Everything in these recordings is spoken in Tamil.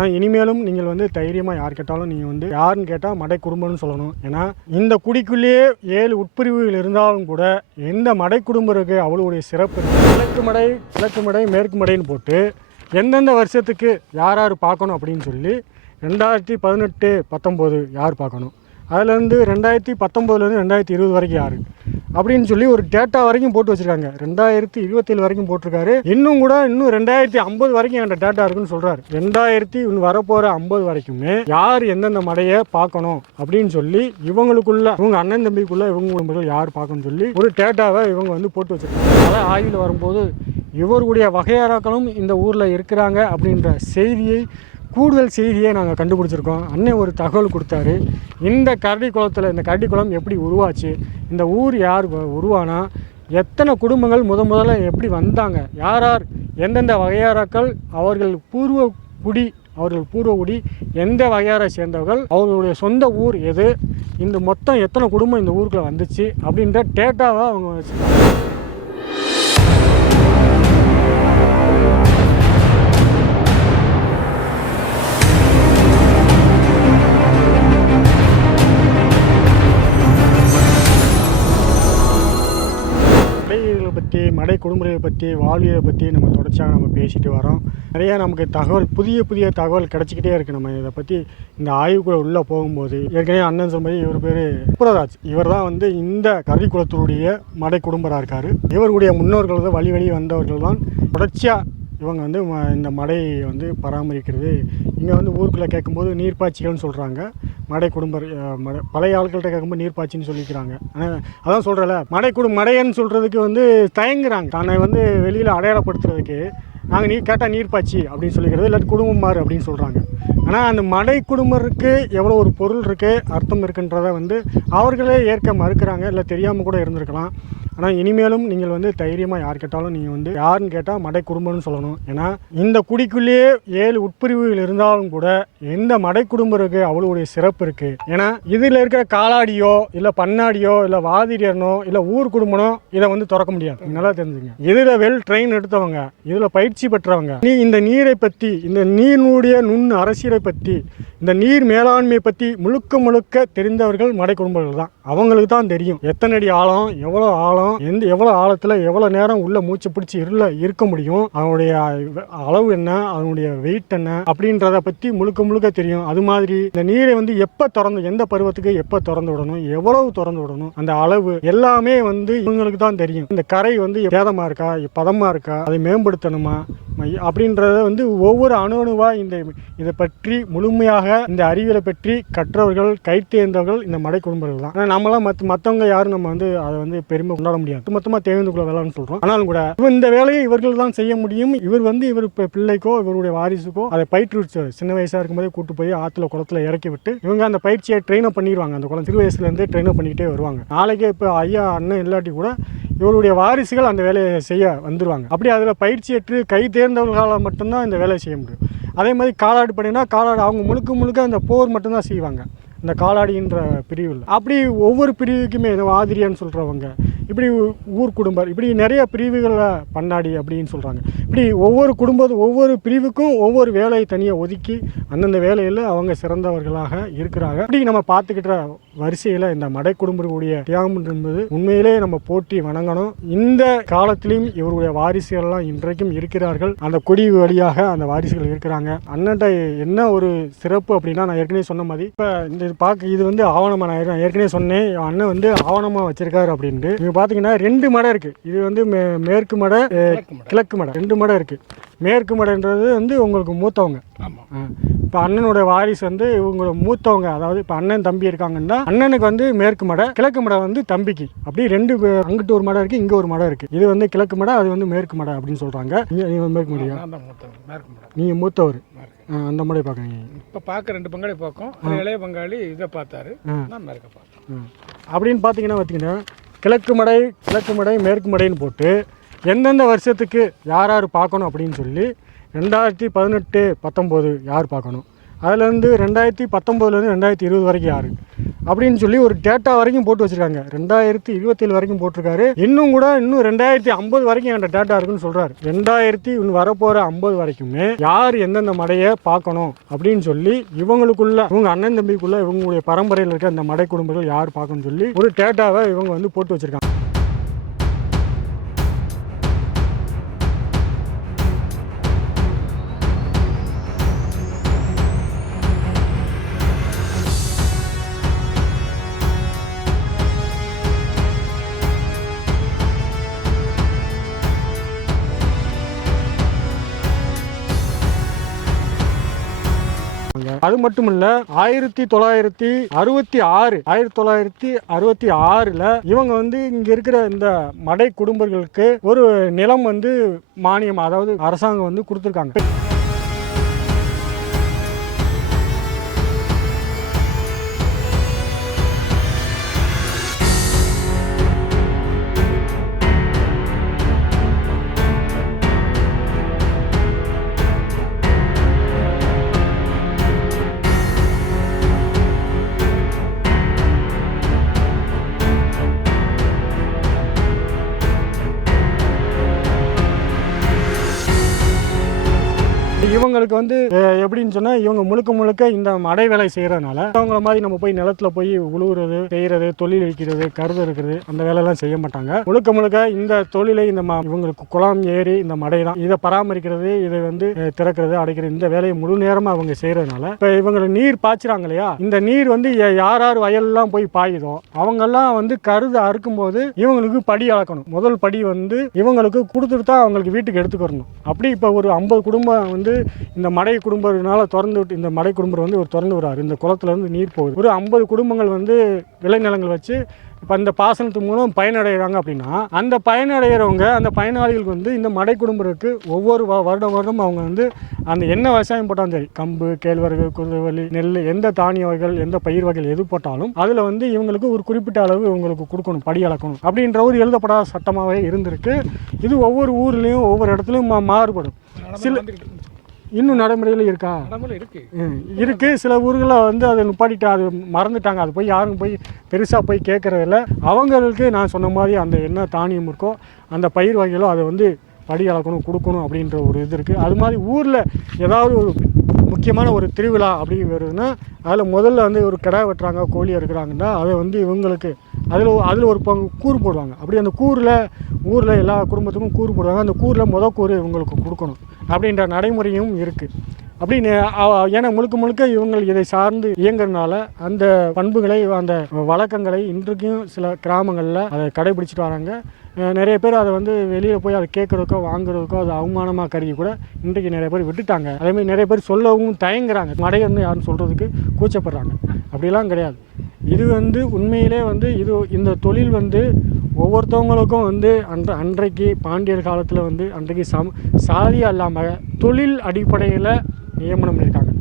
ஆனால் இனிமேலும் நீங்கள் வந்து தைரியமாக யார் கேட்டாலும் நீங்கள் வந்து யாருன்னு கேட்டால் மடை குடும்பம்னு சொல்லணும். ஏன்னா இந்த குடிக்குள்ளேயே 7 உட்பிரிவுகள் இருந்தாலும் கூட எந்த மடை குடும்பம் இருக்குது அவ்வளோடைய சிறப்பு. கிழக்கு மடை மேற்கு மடைன்னு போட்டு எந்தெந்த வருஷத்துக்கு யார் யார் பார்க்கணும் அப்படின்னு சொல்லி 2018, 19 யார் பார்க்கணும், அதுலேருந்து 2019 2020 வரைக்கும் யார் அப்படின்னு சொல்லி ஒரு டேட்டா வரைக்கும் போட்டு வச்சுருக்காங்க. 2027 வரைக்கும் போட்டிருக்காரு. இன்னும் 2050 வரைக்கும் என்கிட்ட டேட்டா இருக்குன்னு சொல்கிறாரு. இன்னும் வரப்போகிற 50 வரைக்குமே யார் எந்தெந்த மடையை பார்க்கணும் அப்படின்னு சொல்லி இவங்க அண்ணன் தம்பிக்குள்ளே இவங்க குடும்பங்கள் யார் பார்க்கணும்னு சொல்லி ஒரு டேட்டாவை இவங்க வந்து போட்டு வச்சுருக்காங்க. அதான் ஆய்வில் வரும்போது இவருடைய வகையாராக்களும் இந்த ஊரில் இருக்கிறாங்க அப்படின்ற கூடுதல் செய்தியை நாங்கள் கண்டுபிடிச்சிருக்கோம். அண்ணன் ஒரு தகவல் கொடுத்தாரு. இந்த கரடி குளம் எப்படி உருவாச்சு, இந்த ஊர் யார் உருவானா, எத்தனை குடும்பங்கள் முதல்ல எப்படி வந்தாங்க, யார் எந்தெந்த வகையாராக்கள், அவர்கள் பூர்வ குடி எந்த வகையாரை சேர்ந்தவர்கள், அவர்களுடைய சொந்த ஊர் எது, இந்த மொத்தம் எத்தனை குடும்பம் இந்த ஊருக்குள்ளே வந்துச்சு அப்படின்ற டேட்டாவை அவங்க வச்சுருக்காங்க. மடை குடும்பங்களை பற்றி, வாழ்வியலை பற்றி நம்ம தொடர்ச்சியாக பேசிட்டு வரோம். நிறையா நமக்கு புதிய தகவல் கிடச்சிக்கிட்டே இருக்குது. நம்ம இதை பற்றி இந்த ஆய்வுக்குள்ளே உள்ளே போகும்போது ஏற்கனவே அண்ணன் சொன்னது இவர் பேர் புரராஜ். இவர் தான் வந்து இந்த கரடி குளத்தினுடைய மடை குடும்பராக இருக்கார். இவருடைய முன்னோர்கள் தான் வழி வந்தவர்கள் தான் தொடர்ச்சியாக இவங்க வந்து இந்த மடையை வந்து பராமரிக்கிறது. இங்கே வந்து ஊருக்குள்ளே கேட்கும்போது நீர்ப்பாய்ச்சிகள்னு சொல்கிறாங்க. மடை குடும்பர் பழைய ஆட்கள்கிட்ட கேட்கும்போது நீர்ப்பாய்ச்சின்னு சொல்லிக்கிறாங்க. ஆனால் அதான் சொல்கிறல, மடையன்னு சொல்கிறதுக்கு வந்து தயங்குறாங்க. தன்னை வந்து வெளியில் அடையாளப்படுத்துறதுக்கு நாங்கள் கேட்டால் நீர்ப்பாய்ச்சி அப்படின்னு சொல்லிக்கிறது, இல்லாட்டி குடும்பம் மாறு அப்படின்னு சொல்கிறாங்க. ஆனால் அந்த மடை குடும்பருக்கு எவ்வளோ ஒரு பொருள் இருக்குது, அர்த்தம் இருக்குன்றதை வந்து அவர்களே ஏற்க மறுக்கிறாங்க. இல்லை தெரியாமல் கூட இருந்திருக்கலாம். ஆனால் இனிமேலும் நீங்கள் வந்து தைரியமாக யார் கேட்டாலும் நீங்கள் வந்து யாருன்னு கேட்டால் மடை குடும்பம்னு சொல்லணும். ஏன்னா இந்த குடிக்குள்ளேயே 7 உட்பிரிவுகள் இருந்தாலும் கூட எந்த மடை குடும்பம் இருக்குது அவ்வளோடைய சிறப்பு இருக்குது. ஏன்னா இதில் இருக்கிற காலாடியோ இல்லை பண்ணாடியோ இல்லை வாதிரியனோ இல்லை ஊர் குடும்பனோ இதை வந்து திறக்க முடியாது. நல்லா தெரிஞ்சுங்க. இதில் வெல் ட்ரெயின் எடுத்தவங்க, இதில் பயிற்சி பெற்றவங்க, இந்த நீரை பற்றி, இந்த நீரினுடைய அரசியலை பற்றி, இந்த நீர் மேலாண்மையை பற்றி முழுக்க தெரிந்தவர்கள் மடை குடும்பங்கள் தான். அவங்களுக்கு தான் தெரியும் எத்தனை அடி ஆழம், எவ்வளோ ஆழத்தில் எவ்வளோ நேரம் உள்ள மூச்சு பிடிச்சி இருக்க முடியும், அதனுடைய அளவு என்ன, அதனுடைய வெயிட் என்ன அப்படின்றத பற்றி முழுக்க தெரியும். அது மாதிரி இந்த நீரை வந்து எந்த பருவத்துக்கு எப்போ திறந்து விடணும், எவ்வளவு திறந்து விடணும், அந்த அளவு எல்லாமே வந்து இவங்களுக்கு தான் தெரியும். இந்த கரை வந்து சேதமாக இருக்கா, பதமாக இருக்கா, அதை மேம்படுத்தணுமா அப்படின்றத வந்து ஒவ்வொரு அணுவா இதை பற்றி முழுமையாக இந்த அறிவியலை பற்றி கற்றவர்கள், கைத்தேர்ந்தவர்கள் இந்த மடை குடும்பங்கள் தான். நம்மளாம் மற்றவங்க யாரும் நம்ம வந்து அதை வந்து பெருமை கொண்டாட முடியாது. மொத்தமாக தேவைக்குள்ள வேலைன்னு சொல்கிறோம். ஆனாலும் கூட இந்த வேலையை இவர்கள் தான் செய்ய முடியும். இவர் பிள்ளைக்கோ இவருடைய வாரிசுக்கோ அதை பயிற்றுவிச்சு சின்ன வயசாக இருக்கும்போதே கூட்டு போய் ஆற்றுல குளத்துல இறக்கி விட்டு இவங்க அந்த பயிற்சியை ட்ரெயினப் பண்ணிடுவாங்க. அந்த குளம் சிறு வயசுலேருந்தே ட்ரெயினப் பண்ணிக்கிட்டே வருவாங்க. நாளைக்கே இப்போ ஐயா அண்ணன் இல்லாட்டி கூட இவருடைய வாரிசுகள் அந்த வேலையை செய்ய வந்துடுவாங்க. அப்படி அதில் பயிற்சியற்று கை தேர்ந்தவர்களால் மட்டும்தான் இந்த வேலையை செய்ய முடியும். அதே மாதிரி காலாடு படையினா அவங்க முழுக்க அந்த போர் மட்டும்தான் செய்வாங்க இந்த காலாடின்ற பிரிவில். அப்படி ஒவ்வொரு பிரிவுக்குமே ஆதிரியான்னு சொல்கிறவங்க, இப்படி ஊர் குடும்பர், இப்படி நிறைய பிரிவுகளில் பண்ணாடி அப்படின்னு சொல்கிறாங்க. இப்படி ஒவ்வொரு பிரிவுக்கும் ஒவ்வொரு வேலையை தனியாக ஒதுக்கி அந்தந்த வேலையில் அவங்க சிறந்தவர்களாக இருக்கிறாங்க. இப்படி நம்ம பார்த்துக்கிட்ட வரிசையில் இந்த மடை குடும்பருடைய தியாகம் என்பது உண்மையிலே நம்ம போற்றி வணங்கணும். இந்த காலத்திலையும் இவருடைய வாரிசுகள்லாம் இன்றைக்கும் இருக்கிறார்கள். அந்த கொடி வழியாக அந்த வாரிசுகள் இருக்கிறாங்க. அண்ணன்ட்ட என்ன ஒரு சிறப்பு அப்படின்னா, நான் ஏற்கனவே சொன்ன மாதிரி இப்போ இது வந்து ஆவணமாக நான் ஏற்கனவே சொன்னேன், அண்ணன் வந்து ஆவணமாக வச்சிருக்காரு அப்படின்ட்டு. நீங்கள் பார்த்தீங்கன்னா 2 மடை இருக்குது. இது வந்து மேற்கு மடை, கிழக்கு மடை, 2 மடை இருக்குது. மேற்கு மடைன்றது வந்து உங்களுக்கு மூத்தவங்க. இப்போ அண்ணனோட வாரிசு வந்து இவங்களோட மூத்தவங்க, அதாவது இப்போ அண்ணன் தம்பி இருக்காங்கன்னா அண்ணனுக்கு வந்து மேற்கு மடை, கிழக்கு மடை வந்து தம்பிக்கு. அப்படி 2 அங்கிட்டு ஒரு மடை இருக்குது, இங்கே ஒரு மடை இருக்குது. இது வந்து கிழக்கு மடை, அது வந்து மேற்கு மடை அப்படின்னு சொல்கிறாங்க. நீங்கள் மேற்கு மடையா? நீங்கள் மூத்தவர் அந்த மடை பார்க்குறீங்க. இப்போ பார்க்க 2 பங்காளி பார்க்கும், இளைய பங்காளி இதை பார்த்தாரு, நான் மேற்க பார்த்தேன். அப்படின்னு பார்த்தீங்கன்னா கிழக்கு மடை மேற்கு மடைன்னு போட்டு எந்தெந்த வருஷத்துக்கு யார் பார்க்கணும் அப்படின்னு சொல்லி 2018, 19 யார் பார்க்கணும், அதுலேருந்து 2019 2020 வரைக்கும் யார் அப்படின்னு சொல்லி ஒரு டேட்டா வரைக்கும் போட்டு வச்சுருக்காங்க. 2027 வரைக்கும் போட்டிருக்காரு. இன்னும் 2050 வரைக்கும் என்கிட்ட டேட்டா இருக்குன்னு சொல்கிறாரு. இன்னும் வரப்போகிற 50 வரைக்குமே யார் எந்தெந்த மடையை பார்க்கணும் அப்படின்னு சொல்லி இவங்க அண்ணன் தம்பிக்குள்ள இவங்களுடைய பரம்பரையில் இருக்க அந்த மடை குடும்பங்கள் யார் பார்க்கணும்னு சொல்லி ஒரு டேட்டாவை இவங்க வந்து போட்டு வச்சுருக்காங்க. அது மட்டும் இல்ல 1966 இவங்க வந்து இங்க இருக்கிற இந்த மடை குடும்பங்களுக்கு ஒரு நிலம் வந்து மானியம், அதாவது அரசாங்கம் வந்து கொடுத்துருக்காங்க. இவங்களுக்கு வந்து எப்படின்னு சொன்னா இவங்க முழுக்க இந்த மடை வேலை செய்யறதுனால அவங்கள மாதிரி நம்ம போய் நிலத்துல போய் உழுவுறது, செய்யறது, தொழில் வைக்கிறது, கருது இருக்கிறது அந்த வேலையெல்லாம் செய்ய மாட்டாங்க. முழுக்க இந்த தொழிலை இவங்களுக்கு குளம், ஏரி, இந்த மடை தான். இதை பராமரிக்கிறது, இதை வந்து திறக்கிறது, அடைக்கிறது, இந்த வேலையை முழு நேரமா அவங்க செய்யறதுனால இப்ப இவங்களுக்கு நீர் பாய்ச்சுறாங்க இல்லையா, இந்த நீர் வந்து யார் வயல்லாம் போய் பாயுதோ அவங்கெல்லாம் வந்து கருது அறுக்கும் போது இவங்களுக்கு படி அளக்கணும். முதல் படி வந்து இவங்களுக்கு கொடுத்துட்டு தான் அவங்களுக்கு வீட்டுக்கு எடுத்துக்கணும். அப்படி இப்போ ஒரு 50 குடும்பம் வந்து இந்த மடை குடும்பத்தினால திறந்து விட்டு, இந்த மடை குடும்பம் வந்து ஒரு திறந்து விடுறாரு. இந்த குளத்துல இருந்து நீர் போகுது. ஒரு 50 குடும்பங்கள் வந்து விளைநிலங்கள் வச்சு இப்போ இந்த பாசனத்து மூலம் பயனடைகிறாங்க. அப்படின்னா அந்த பயனடைகிறவங்க, அந்த பயனாளிகளுக்கு வந்து இந்த மடை குடும்பத்துக்கு ஒவ்வொரு வருடம் அவங்க வந்து அந்த என்ன விவசாயம் போட்டாலும் சரி, கம்பு, கேழ்வரகு, குதிரைவலி, நெல், எந்த தானிய வகைகள், எந்த பயிர் வகைகள் எது போட்டாலும் அதில் வந்து இவங்களுக்கு ஒரு குறிப்பிட்ட அளவு இவங்களுக்கு கொடுக்கணும், படி அளக்கணும் அப்படின்ற ஒரு எழுதப்படாத சட்டமாகவே இருந்திருக்கு. இது ஒவ்வொரு ஊர்லேயும் ஒவ்வொரு இடத்துலையும் மாறுபடும். சில இன்னும் நடைமுறையில் இருக்கா? இருக்கு. சில ஊர்களில் வந்து அதை நிப்பாட்டிட்டு அது மறந்துட்டாங்க. அது போய் யாரும் போய் பெருசாக போய் கேட்கறதில்ல. அவங்களுக்கு நான் சொன்ன மாதிரி அந்த என்ன தானியம் இருக்கோ அந்த பயிர் வகைகளோ அதை வந்து படி அளக்கணும், கொடுக்கணும் அப்படின்ற ஒரு இது இருக்குது. அது மாதிரி ஊரில் ஏதாவது ஒரு முக்கியமான ஒரு திருவிழா அப்படி வருதுன்னா அதில் முதல்ல வந்து ஒரு கிடா வெட்டுறாங்க, கோழி இருக்கிறாங்கன்னா அதை வந்து இவங்களுக்கு அதில் ஒரு கூறு போடுவாங்க. அப்படி அந்த ஊரில் எல்லா குடும்பத்துக்கும் கூறு போடுவாங்க. அந்த கூறில் கூறு இவங்களுக்கு கொடுக்கணும் அப்படின்ற நடைமுறையும் இருக்குது. அப்படின்னு ஏன்னா முழுக்க இவங்க இதை சார்ந்து இயங்குறதுனால அந்த பண்புகளை, அந்த வழக்கங்களை இன்றைக்கும் சில கிராமங்களில் அதை கடைபிடிச்சிட்டு வராங்க. நிறைய பேர் அதை வந்து வெளியில் போய் அதை கேட்குறதுக்கோ வாங்குறதுக்கோ அது அவமானமாக கருதி கூட இன்றைக்கு நிறைய பேர் விட்டுட்டாங்க. அதேமாதிரி நிறைய பேர் சொல்லவும் தயங்குறாங்க, மடையன்னு யாரும் சொல்கிறதுக்கு கூச்சப்படுறாங்க. அப்படிலாம் கிடையாது. இது வந்து உண்மையிலே வந்து இந்த தொழில் வந்து ஒவ்வொருத்தவங்களுக்கும் வந்து அன்றைக்கு பாண்டியர் காலத்தில் வந்து அன்றைக்கு சாதியாக இல்லாமல் தொழில் அடிப்படையில் நியமனம் பண்ணியிருக்காங்க.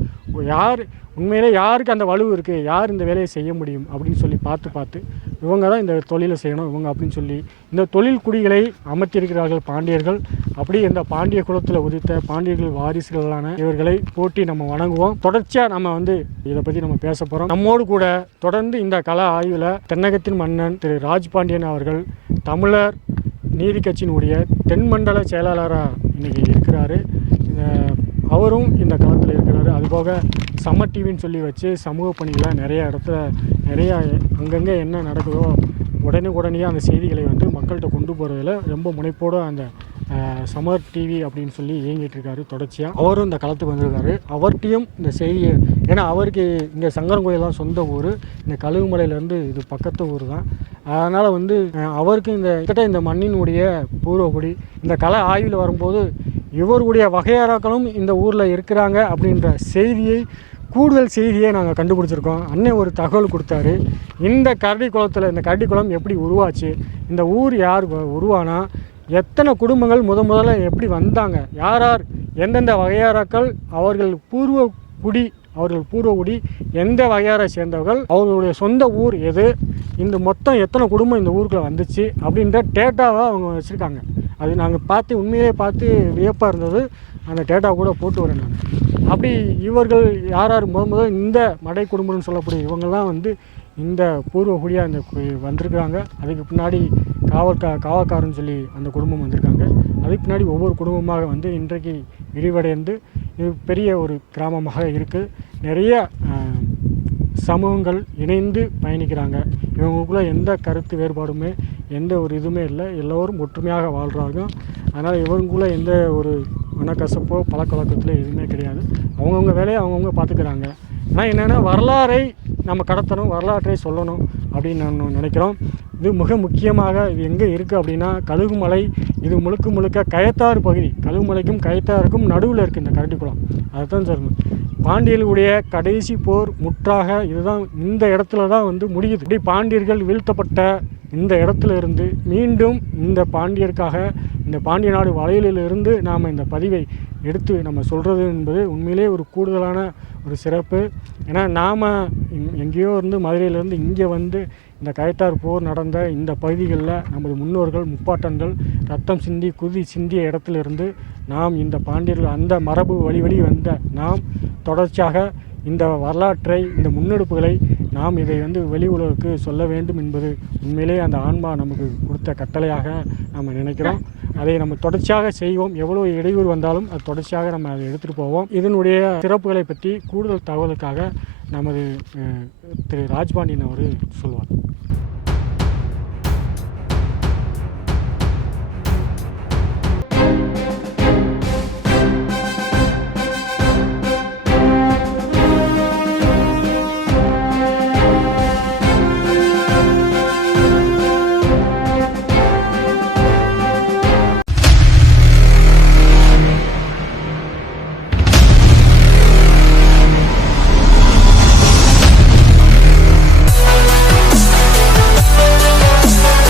உண்மையிலே யாருக்கு அந்த வலு இருக்குது, யார் இந்த வேலையை செய்ய முடியும் அப்படின்னு சொல்லி பார்த்து இவங்க தான் இந்த தொழிலை செய்யணும் இவங்க அப்படின்னு சொல்லி இந்த தொழில் குடிகளை அமர்த்தியிருக்கிறார்கள் பாண்டியர்கள். அப்படி இந்த பாண்டிய குலத்தில் உதித்த பாண்டியர்கள் வாரிசுகளான இவர்களை போட்டி நம்ம வணங்குவோம். தொடர்ச்சியாக நம்ம வந்து இதை பற்றி நம்ம பேச போகிறோம். நம்மோடு கூட தொடர்ந்து இந்த கல ஆய்வில் தென்னகத்தின் மன்னன் திரு ராஜ்பாண்டியன் அவர்கள் தமிழர் நீதி கட்சியினுடைய தென்மண்டல செயலாளராக இன்றைக்கி இருக்கிறாரு. அவரும் இந்த களத்தில் இருக்கிறாரு. அதுபோக சம்மர் டிவின்னு சொல்லி வச்சு சமூக பணிகளை நிறைய இடத்துல அங்கங்கே என்ன நடக்குதோ உடனே அந்த செய்திகளை வந்து மக்கள்கிட்ட கொண்டு போகிறதுல ரொம்ப முனைப்போடு அந்த சம்மர் டிவி அப்படின்னு சொல்லி இயங்கிட்டு இருக்காரு. தொடர்ச்சியாக அவரும் இந்த களத்துக்கு வந்திருக்காரு. அவர்கிட்டையும் இந்த செய்தியை, ஏன்னா அவருக்கு இங்கே சங்கரன்கோயில் தான் சொந்த ஊர், இந்த கழுகுமலையிலேருந்து இது பக்கத்து ஊர் தான். அதனால் வந்து அவருக்கு இந்த மண்ணினுடைய பூர்வகுடி இந்த கலை ஆய்வில் வரும்போது இவருடைய வகையாராக்களும் இந்த ஊரில் இருக்கிறாங்க அப்படின்ற கூடுதல் செய்தியை நாங்கள் கண்டுபிடிச்சிருக்கோம். அண்ணன் ஒரு தகவல் கொடுத்தாரு. இந்த கரடி குளம் எப்படி உருவாச்சு, இந்த ஊர் யார் உருவானா, எத்தனை குடும்பங்கள் முதல்ல எப்படி வந்தாங்க, யார் எந்தெந்த வகையாராக்கள், அவர்கள் பூர்வ குடி எந்த வகையாரை சேர்ந்தவர்கள், அவர்களுடைய சொந்த ஊர் எது, இந்த மொத்தம் எத்தனை குடும்பம் இந்த ஊருக்குள்ளே வந்துச்சு அப்படின்ற டேட்டாவை அவங்க வச்சுருக்காங்க. அது நாங்கள் உண்மையிலே பார்த்து வியப்பாக இருந்தது. அந்த டேட்டா கூட போட்டு வரேன் நான். அப்படி இவர்கள் யார் யார் முதல் இந்த மடை குடும்பம்னு சொல்லக்கூடிய இவங்கெல்லாம் வந்து இந்த பூர்வகுடியாக இந்த வந்திருக்காங்க. அதுக்கு பின்னாடி காவல்காரன்னு சொல்லி அந்த குடும்பம் வந்திருக்காங்க. அதுக்கு பின்னாடி ஒவ்வொரு குடும்பமாக வந்து இன்றைக்கு விரிவடைந்து இது பெரிய ஒரு கிராமமாக இருக்குது. நிறைய சமூகங்கள் இணைந்து பயணிக்கிறாங்க. இவங்களுக்குள்ள எந்த கருத்து வேறுபாடுமே எந்த ஒரு இதுவுமே இல்லை. எல்லோரும் ஒற்றுமையாக வாழ்கிறாங்க. அதனால் இவங்களுக்குள்ள எந்த ஒரு மனக்கசப்போ பழக்கவழக்கத்தில் எதுவுமே கிடையாது. அவங்கவுங்க வேலையை அவங்கவுங்க பார்த்துக்கிறாங்க. ஆனால் என்னென்னா வரலாறை நம்ம கடத்தணும், வரலாற்றை சொல்லணும் அப்படின்னு நான் நினைக்கிறோம். இது மிக முக்கியமாக இது எங்கே இருக்குது அப்படின்னா கழுகுமலை. இது முழுக்க கயத்தாறு பகுதி. கழுகுமலைக்கும் கயத்தாருக்கும் நடுவில் இருக்குது இந்த கரட்டிக்குளம். அதுதான் சொல்லணும். பாண்டியர்களுடைய கடைசி போர் முற்றாக இதுதான், இந்த இடத்துல தான் வந்து முடியுது. இப்படி பாண்டியர்கள் வீழ்த்தப்பட்ட இந்த இடத்துல இருந்து மீண்டும் இந்த பாண்டியருக்காக இந்த பாண்டிய நாடு வளையலிலிருந்து நாம் இந்த பதிவை எடுத்து நம்ம சொல்கிறது என்பது உண்மையிலே ஒரு கூடுதலான ஒரு சிறப்பு. ஏன்னா நாம் எங்கேயோ இருந்து மதுரையிலேருந்து இங்கே வந்து இந்த கயத்தார் போர் நடந்த இந்த பகுதிகளில் நமது முன்னோர்கள் முப்பாட்டன்கள் ரத்தம் சிந்தி குதி சிந்திய இடத்துலேருந்து நாம் இந்த பாண்டியர்கள் அந்த மரபு வழி வந்த நாம் தொடர்ச்சியாக இந்த வரலாற்றை இந்த முன்னெடுப்புகளை நாம் இதை வந்து வெளி உலகுக்கு சொல்ல வேண்டும் என்பது உண்மையிலே அந்த ஆன்மா நமக்கு கொடுத்த கட்டளையாக நம்ம நினைக்கிறோம். அதை நம்ம தொடர்ச்சியாக செய்வோம். எவ்வளோ இடையூறு வந்தாலும் அது தொடர்ச்சியாக நம்ம அதை எடுத்துகிட்டு போவோம். இதனுடைய சிறப்புகளை பற்றி கூடுதல் தகவலுக்காக நமது திரு ராஜ்பாண்டியன் அவர் சொல்வார்.